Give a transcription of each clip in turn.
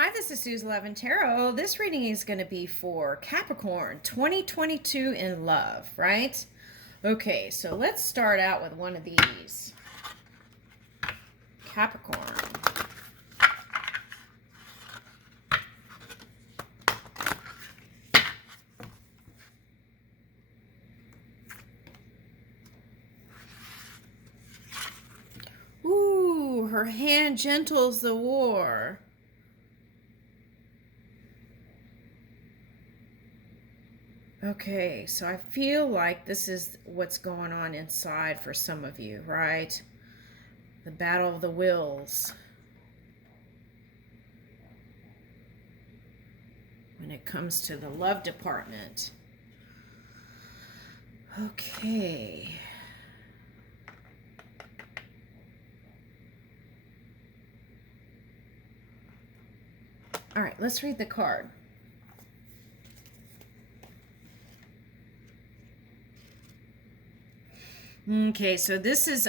Hi, this is Suze 11 Tarot. This reading is going to be for Capricorn 2022 in love, right? Okay, so let's start out with one of these. Capricorn. Ooh, her hand gentles the war. Okay, so I feel like this is what's going on inside for some of you, right? The battle of the wills. When it comes to the love department. Okay. All right, let's read the card. Okay, so this is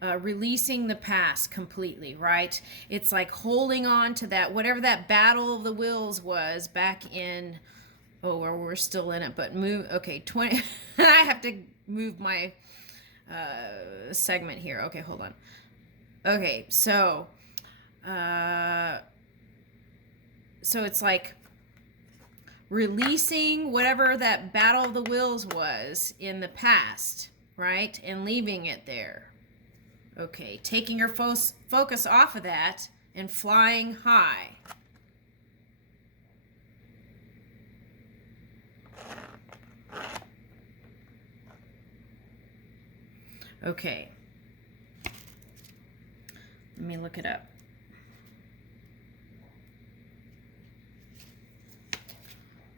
releasing the past completely, right? It's like holding on to that, whatever that battle of the wills was back in, or we're still in it, but move, okay, 20, I have to move my segment here. Okay, hold on. Okay, so it's like releasing whatever that battle of the wills was in the past, right? And leaving it there. Okay, taking your focus off of that and flying high. Okay. Let me look it up.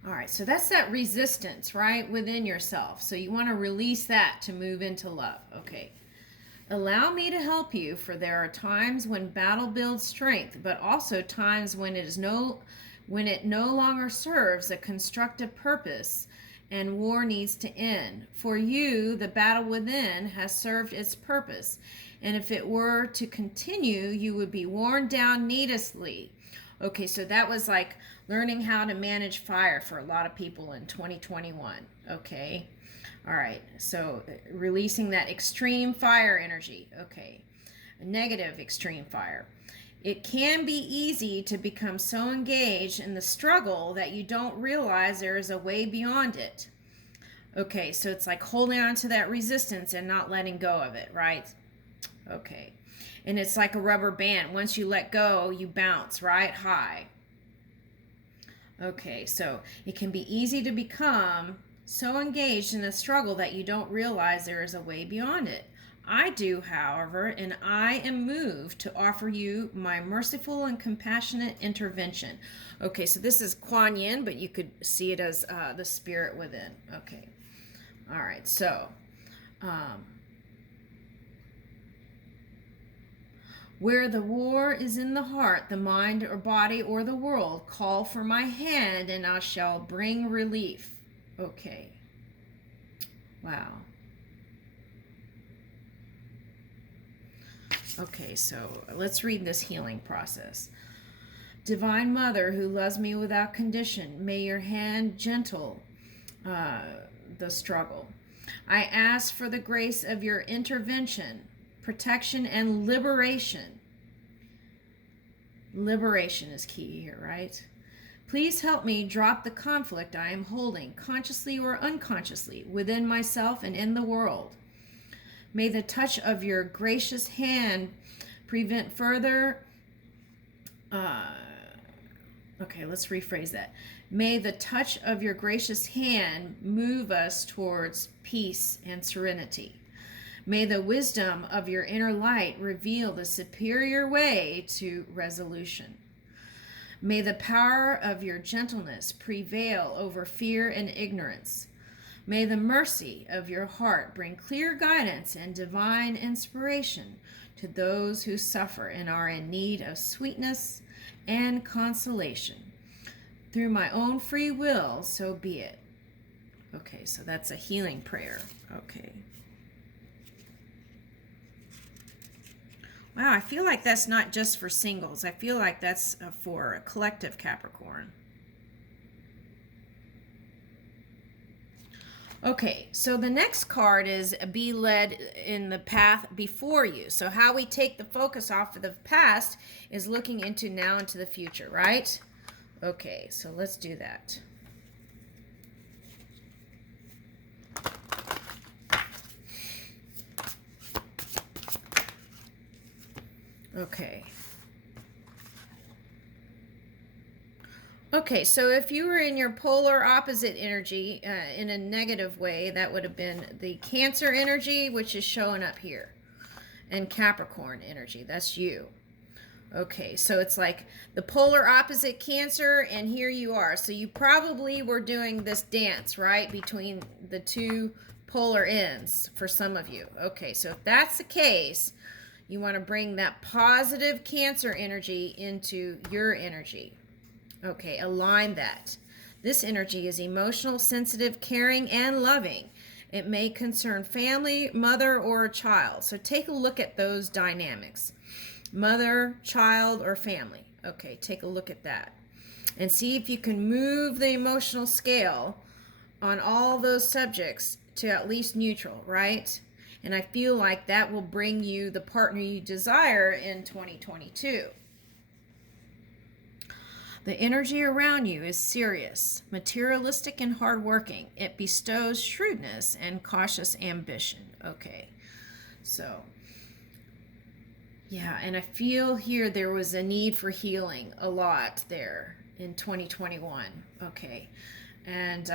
All right, so that's that resistance, right, within yourself. So you want to release that to move into love. Okay. Allow me to help you, for there are times when battle builds strength, but also times when it no longer serves a constructive purpose and war needs to end. For you, the battle within has served its purpose, and if it were to continue, you would be worn down needlessly. Okay, so that was like learning how to manage fire for a lot of people in 2021. Okay. All right. So releasing that extreme fire energy. Okay. A negative extreme fire. It can be easy to become so engaged in the struggle that you don't realize there is a way beyond it. Okay, so it's like holding on to that resistance and not letting go of it, right? Okay. And it's like a rubber band. Once you let go, you bounce, right? High. Okay, so it can be easy to become so engaged in a struggle that you don't realize there is a way beyond it. I do, however, and I am moved to offer you my merciful and compassionate intervention. Okay, so this is Kuan Yin, but you could see it as the spirit within. Okay. All right, so where the war is in the heart, the mind or body or the world, call for my hand and I shall bring relief. Okay. Wow. Okay, so let's read this healing process. Divine Mother who loves me without condition, may your hand gentle the struggle. I ask for the grace of your intervention, protection, and liberation. Liberation is key here, right? Please help me drop the conflict I am holding, consciously or unconsciously, within myself and in the world. May the touch of your gracious hand prevent further... okay, let's rephrase that. May the touch of your gracious hand move us towards peace and serenity. May the wisdom of your inner light reveal the superior way to resolution. May the power of your gentleness prevail over fear and ignorance. May the mercy of your heart bring clear guidance and divine inspiration to those who suffer and are in need of sweetness and consolation. Through my own free will, so be it. Okay, so that's a healing prayer. Okay. Wow, I feel like that's not just for singles. I feel like that's for a collective Capricorn. Okay, so the next card is be led in the path before you. So how we take the focus off of the past is looking into now into the future, right? Okay, so let's do that. Okay. Okay, so if you were in your polar opposite energy in a negative way, that would have been the Cancer energy, which is showing up here, and Capricorn energy. That's you. Okay, so it's like the polar opposite Cancer, and here you are. So you probably were doing this dance, right, between the two polar ends for some of you. Okay, so if that's the case, you want to bring that positive Cancer energy into your energy. Okay, align that. This energy is emotional, sensitive, caring, and loving. It may concern family, mother, or a child. So take a look at those dynamics. Mother, child, or family. Okay, take a look at that. And see if you can move the emotional scale on all those subjects to at least neutral, right? And I feel like that will bring you the partner you desire in 2022. The energy around you is serious, materialistic, and hardworking. It bestows shrewdness and cautious ambition. Okay, so yeah, and I feel here there was a need for healing a lot there in 2021. Okay, and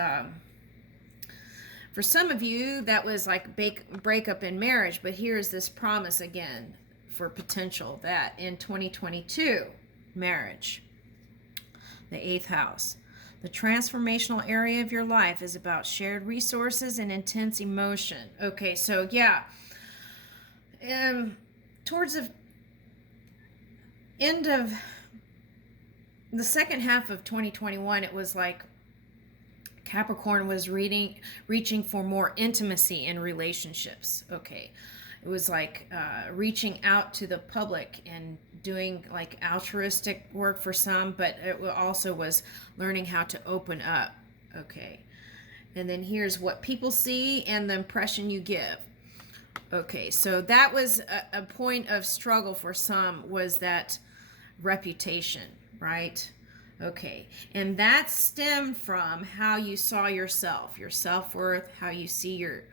for some of you, that was like breakup in marriage, but here's this promise again for potential that in 2022, marriage. The 8th house. The transformational area of your life is about shared resources and intense emotion. Okay, so yeah. Towards the end of the second half of 2021, it was like Capricorn was reaching for more intimacy in relationships. Okay. It was like reaching out to the public and doing like altruistic work for some, but it also was learning how to open up. Okay. And then here's what people see and the impression you give. Okay, so that was a point of struggle for some, was that reputation, right? Okay, and that stemmed from how you saw yourself, your self-worth, how you see your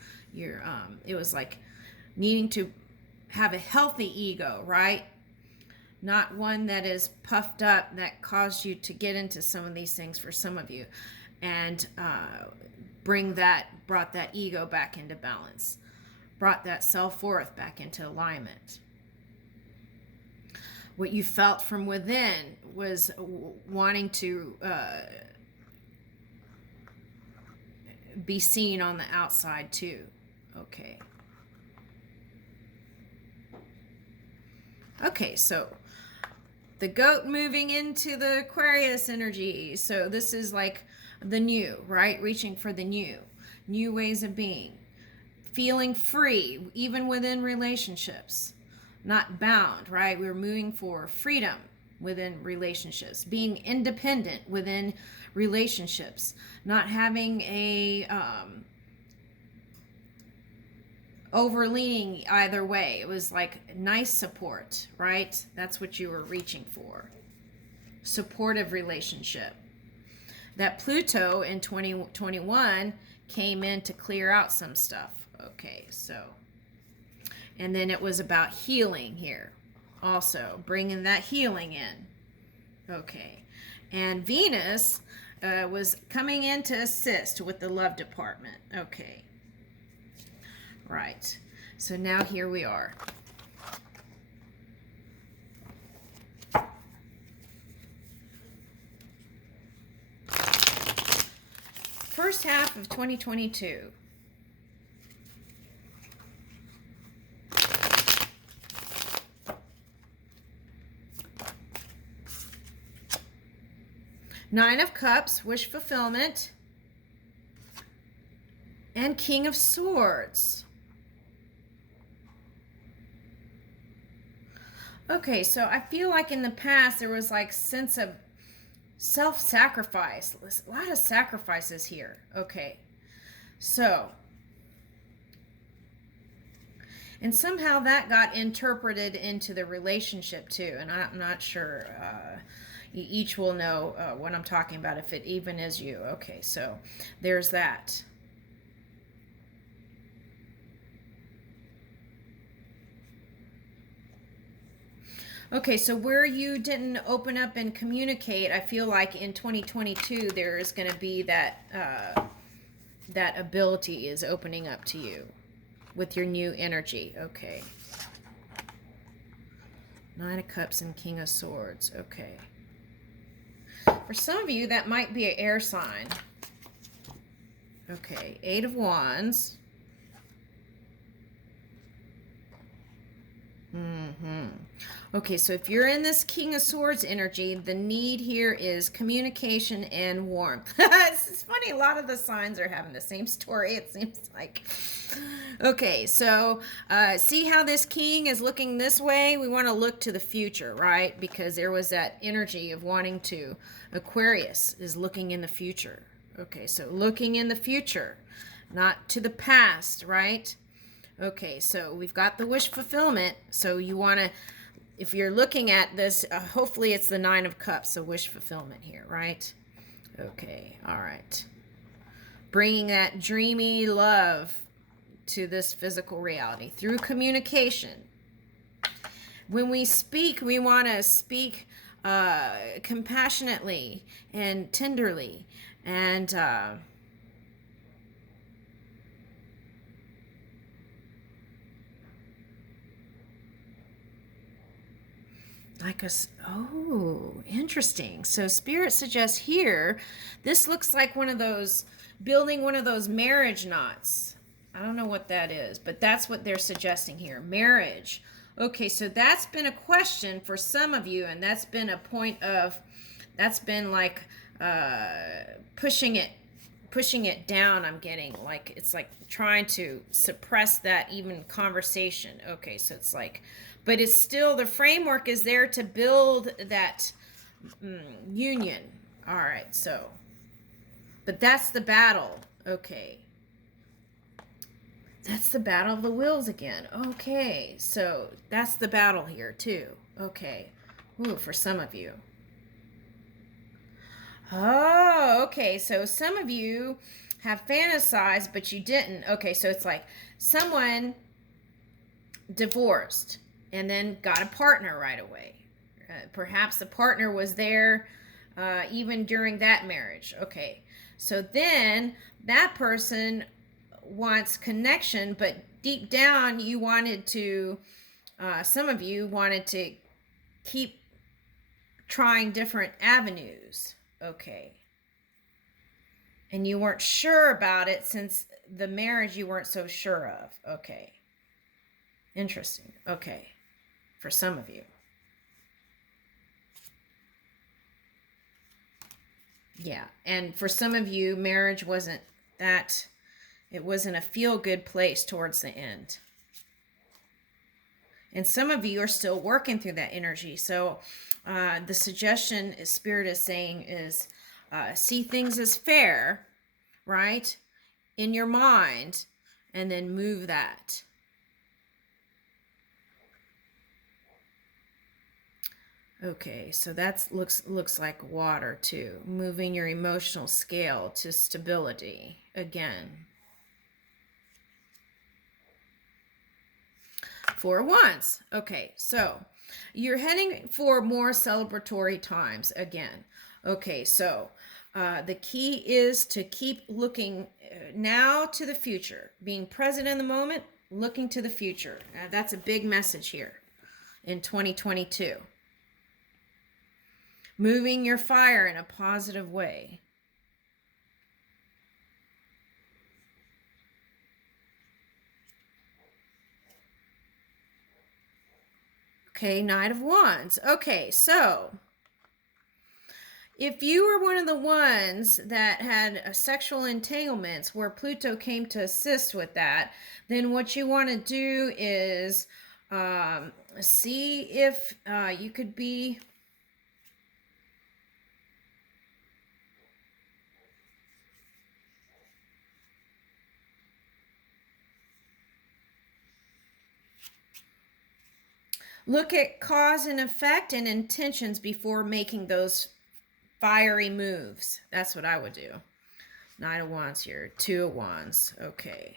it was like needing to have a healthy ego, right? Not one that is puffed up that caused you to get into some of these things for some of you, and brought that ego back into balance, brought that self-worth back into alignment. What you felt from within was wanting to be seen on the outside too. Okay. Okay, so the goat moving into the Aquarius energy. So this is like the new, right? Reaching for the new ways of being, feeling free, even within relationships, not bound, right? We're moving for freedom within relationships, being independent within relationships, not having a overleaning either way. It was like nice support, right? That's what you were reaching for. Supportive relationship. That Pluto in 2021 came in to clear out some stuff. Okay, so. And then it was about healing here. Also, bringing that healing in. Okay. And Venus was coming in to assist with the love department. Okay. Right. So now here we are. First half of 2022. Nine of Cups, wish fulfillment. And King of Swords. Okay, so I feel like in the past there was like sense of self-sacrifice. A lot of sacrifices here. Okay, so, and somehow that got interpreted into the relationship too, and I'm not sure. You each will know what I'm talking about if it even is you. Okay, so there's that. Okay, so where you didn't open up and communicate, I feel like in 2022 there is going to be that that ability is opening up to you with your new energy. Okay. Nine of Cups and King of Swords. Okay. For some of you, that might be an air sign. Okay. Eight of Wands. Okay, so if you're in this King of Swords energy, the need here is communication and warmth. It's funny, a lot of the signs are having the same story, it seems like. Okay, so see how this King is looking this way? We want to look to the future, right? Because there was that energy of wanting to. Aquarius is looking in the future. Okay, so looking in the future, not to the past, right? Okay, so we've got the wish fulfillment. So you want to, if you're looking at this, hopefully it's the Nine of Cups, so wish fulfillment here, right? Okay, all right. Bringing that dreamy love to this physical reality through communication. When we speak, we want to speak compassionately and tenderly and like a, oh, interesting. So Spirit suggests here, this looks like one of those, building one of those marriage knots. I don't know what that is, but that's what they're suggesting here. Marriage. Okay, so that's been a question for some of you, and that's been a point of, that's been like pushing it down. I'm getting like, it's like trying to suppress that even conversation. Okay, so it's like, but it's still, the framework is there to build that union. All right, so, but that's the battle. Okay, that's the battle of the wills again. Okay, so that's the battle here too. Okay, ooh, for some of you. Oh, okay, so some of you have fantasized, but you didn't. Okay, so it's like someone divorced and then got a partner right away. Perhaps the partner was there even during that marriage. Okay, so then that person wants connection, but deep down you wanted to, some of you wanted to keep trying different avenues. Okay. And you weren't sure about it since the marriage you weren't so sure of. Okay. Interesting. Okay. For some of you. Yeah. And for some of you, marriage wasn't that, it wasn't a feel-good place towards the end. And some of you are still working through that energy. So the suggestion Spirit is saying is see things as fair, right, in your mind, and then move that. Okay, so that looks like water too. Moving your emotional scale to stability again. Four of Wands. Okay, so you're heading for more celebratory times again. Okay, so the key is to keep looking now to the future, being present in the moment, looking to the future. That's a big message here in 2022. Moving your fire in a positive way. Okay, Knight of Wands. Okay, so if you were one of the ones that had sexual entanglements where Pluto came to assist with that, then what you want to do is see if you could be look at cause and effect and intentions before making those fiery moves. That's what I would do. Knight of Wands here. Two of Wands. Okay.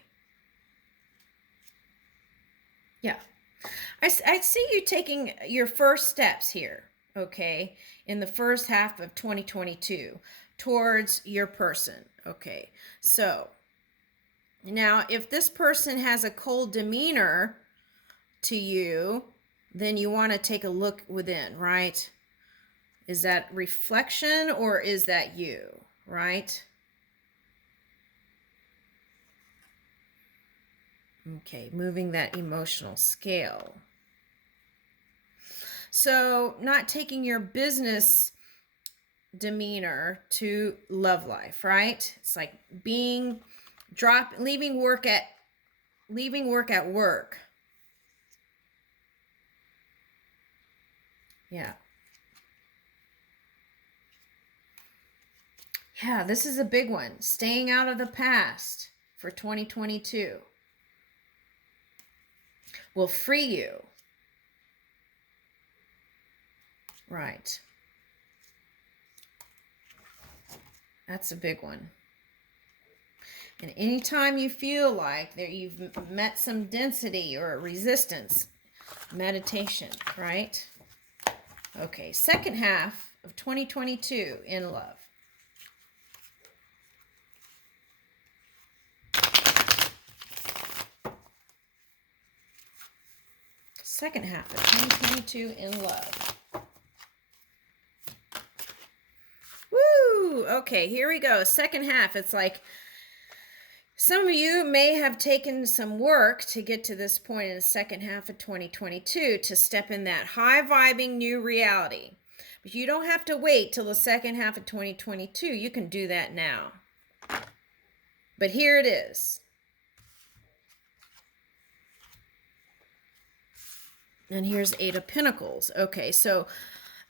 Yeah. I see you taking your first steps here, okay, in the first half of 2022 towards your person. Okay. So now if this person has a cold demeanor to you, then you want to take a look within, right? Is that reflection or is that you, right? Okay, moving that emotional scale. So, not taking your business demeanor to love life, right? It's like leaving work at work. Yeah. Yeah, this is a big one. Staying out of the past for 2022 will free you. Right. That's a big one. And anytime you feel like that you've met some density or resistance, meditation, right? Okay, second half of 2022 in love. Second half of 2022 in love. Woo! Okay, here we go. Second half. It's like some of you may have taken some work to get to this point in the second half of 2022 to step in that high vibing new reality. But you don't have to wait till the second half of 2022. You can do that now. But here it is. And here's Eight of Pentacles. Okay, so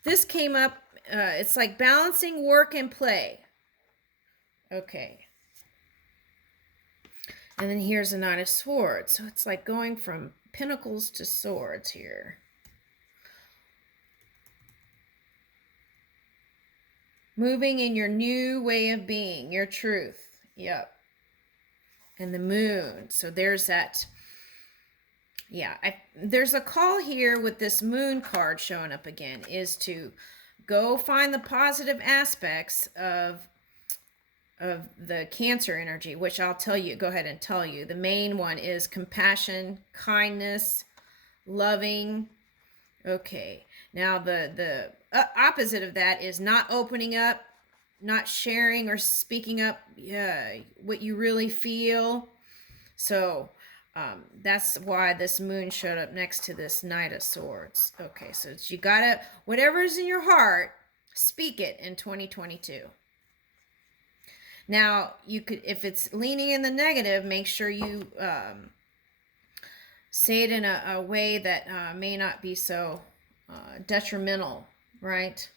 this came up. It's like balancing work and play. Okay. And then here's a Knight of Swords. So it's like going from pentacles to swords here. Moving in your new way of being, your truth. Yep. And the moon. So there's that. Yeah, there's a call here with this moon card showing up again, is to go find the positive aspects of the Cancer energy, which I'll tell you, go ahead and tell you. The main one is compassion, kindness, loving. Okay, now the opposite of that is not opening up, not sharing or speaking up what you really feel. So that's why this moon showed up next to this Knight of Swords. Okay, so you gotta, whatever's in your heart, speak it in 2022. Now, you could, if it's leaning in the negative, make sure you say it in a way that may not be so detrimental, right?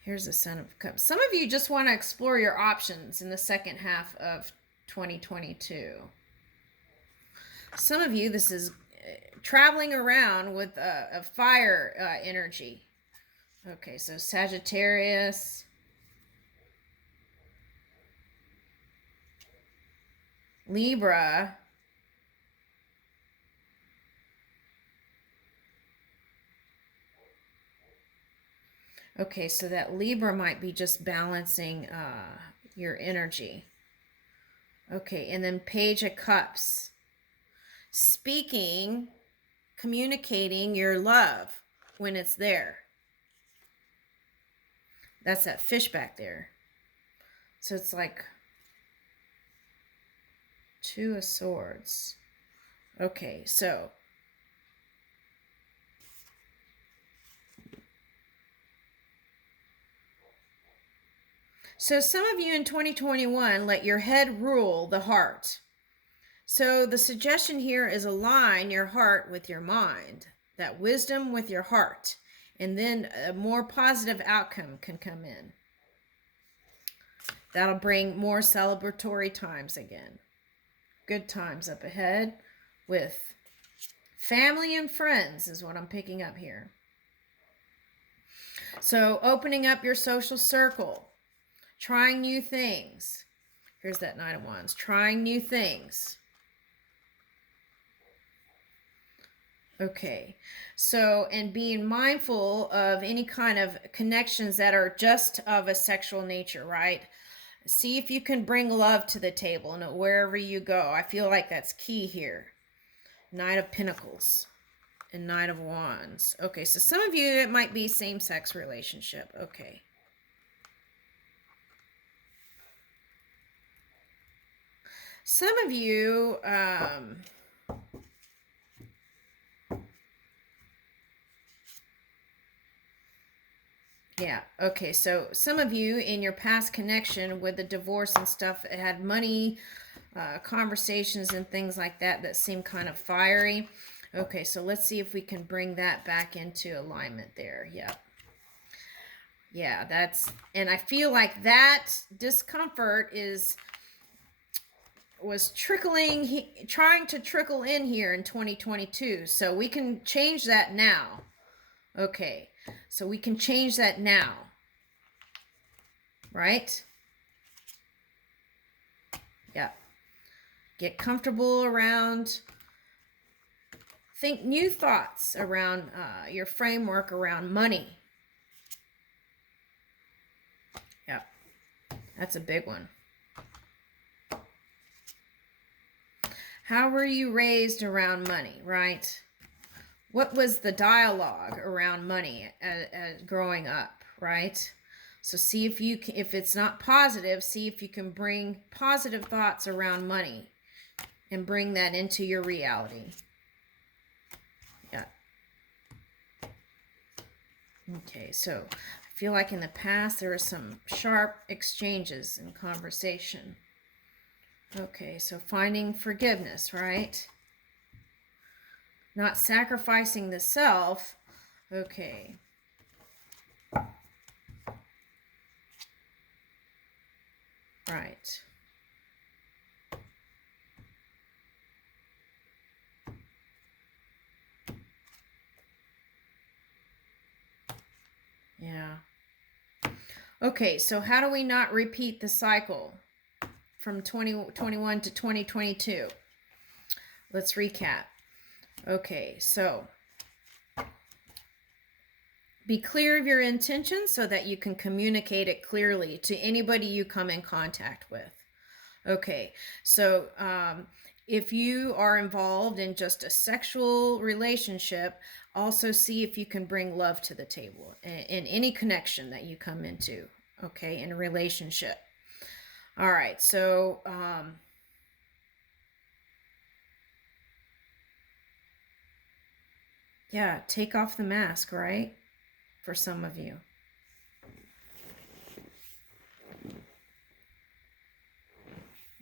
Here's the Son of Cups. Some of you just want to explore your options in the second half of 2022. Some of you, this is traveling around with a fire energy. Okay, so Sagittarius, Libra, okay, so that Libra might be just balancing your energy. Okay, and then Page of Cups. Speaking, communicating your love when it's there. That's that fish back there. So it's like Two of Swords. Okay, so some of you in 2021 let your head rule the heart. So the suggestion here is align your heart with your mind, that wisdom with your heart, and then a more positive outcome can come in. That'll bring more celebratory times again. Good times up ahead with family and friends is what I'm picking up here. So opening up your social circle, trying new things. Here's that Knight of Wands, trying new things. Okay, so, and being mindful of any kind of connections that are just of a sexual nature, right? See if you can bring love to the table and wherever you go. I feel like that's key here. Knight of Pentacles and Knight of Wands. Okay, so some of you, it might be same-sex relationship. Okay. Some of you, yeah, okay, so some of you in your past connection with the divorce and stuff had money conversations and things like that seem kind of fiery. Okay, so let's see if we can bring that back into alignment there. Yep. Yeah, that's, and I feel like that discomfort was trying to trickle in here in 2022. So we can change that now. Okay, so we can change that now. Right? Yeah. Get comfortable around, think new thoughts around your framework around money. Yeah, that's a big one. How were you raised around money, right? What was the dialogue around money growing up, right? So see if you can, if it's not positive, see if you can bring positive thoughts around money and bring that into your reality. Yeah. Okay, so I feel like in the past there were some sharp exchanges in conversation. Okay, so finding forgiveness, right? Not sacrificing the self. Okay. Right. Yeah. Okay, so how do we not repeat the cycle from 2021 to 2022? Let's recap. Okay, so be clear of your intentions so that you can communicate it clearly to anybody you come in contact with. Okay, so if you are involved in just a sexual relationship, also see if you can bring love to the table in any connection that you come into, okay, in a relationship. All right, so yeah, take off the mask, right? For some of you.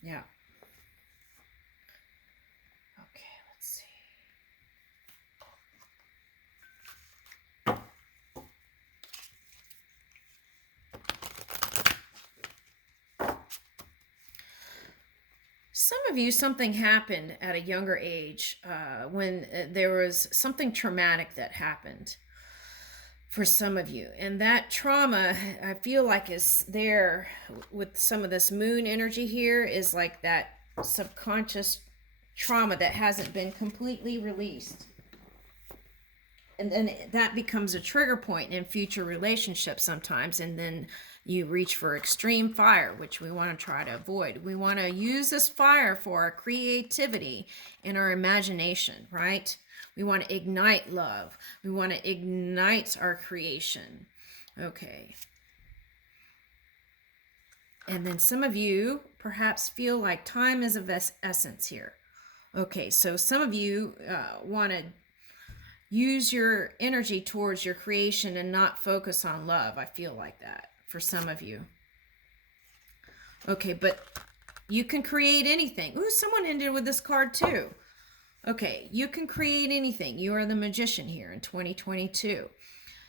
Yeah. Okay, let's see. Some of you, something happened at a younger age when there was something traumatic that happened for some of you. And that trauma, I feel like, is there with some of this moon energy here, is like that subconscious trauma that hasn't been completely released. And then that becomes a trigger point in future relationships sometimes. And then you reach for extreme fire, which we want to try to avoid. We want to use this fire for our creativity and our imagination, right? We want to ignite love. We want to ignite our creation. Okay. And then some of you perhaps feel like time is of essence here. Okay, so some of you want to use your energy towards your creation and not focus on love. I feel like that for some of you. Okay, but You can create anything. Ooh, someone ended with this card too. Okay, you can create anything. You are the magician here in 2022.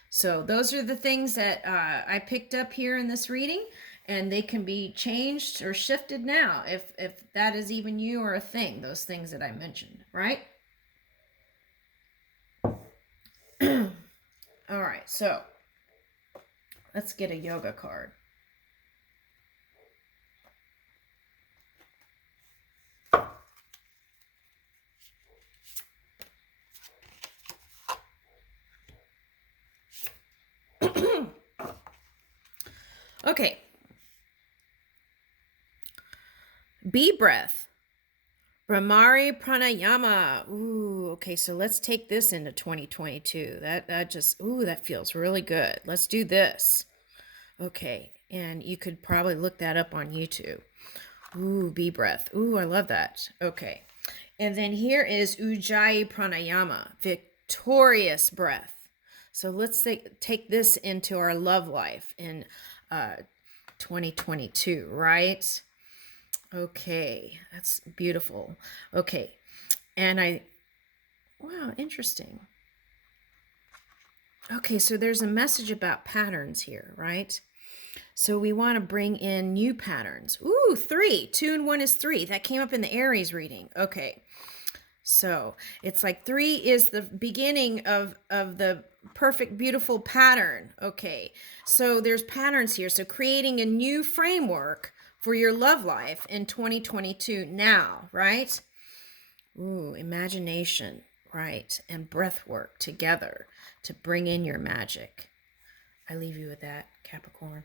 So those are the things that I picked up here in this reading, and they can be changed or shifted now if that is even you or a thing, those things that I mentioned, right? All right, so let's get a yoga card. Okay. Bee breath. Brahmari pranayama. Ooh, okay, so let's take this into 2022. That just, ooh, that feels really good. Let's do this. Okay, and you could probably look that up on YouTube. Ooh, bee breath. Ooh, I love that. Okay. And then here is Ujjayi pranayama, victorious breath. So let's take this into our love life in 2022, right? Okay, that's beautiful. Okay, and wow, interesting. Okay, so there's a message about patterns here, right? So we want to bring in new patterns. Ooh, 3. 2 and 1 is 3. That came up in the Aries reading. Okay, so it's like 3 is the beginning of the perfect, beautiful pattern. Okay, so there's patterns here. So creating a new framework for your love life in 2022 now, right? Ooh, imagination, right? And breath work together to bring in your magic. I leave you with that, Capricorn.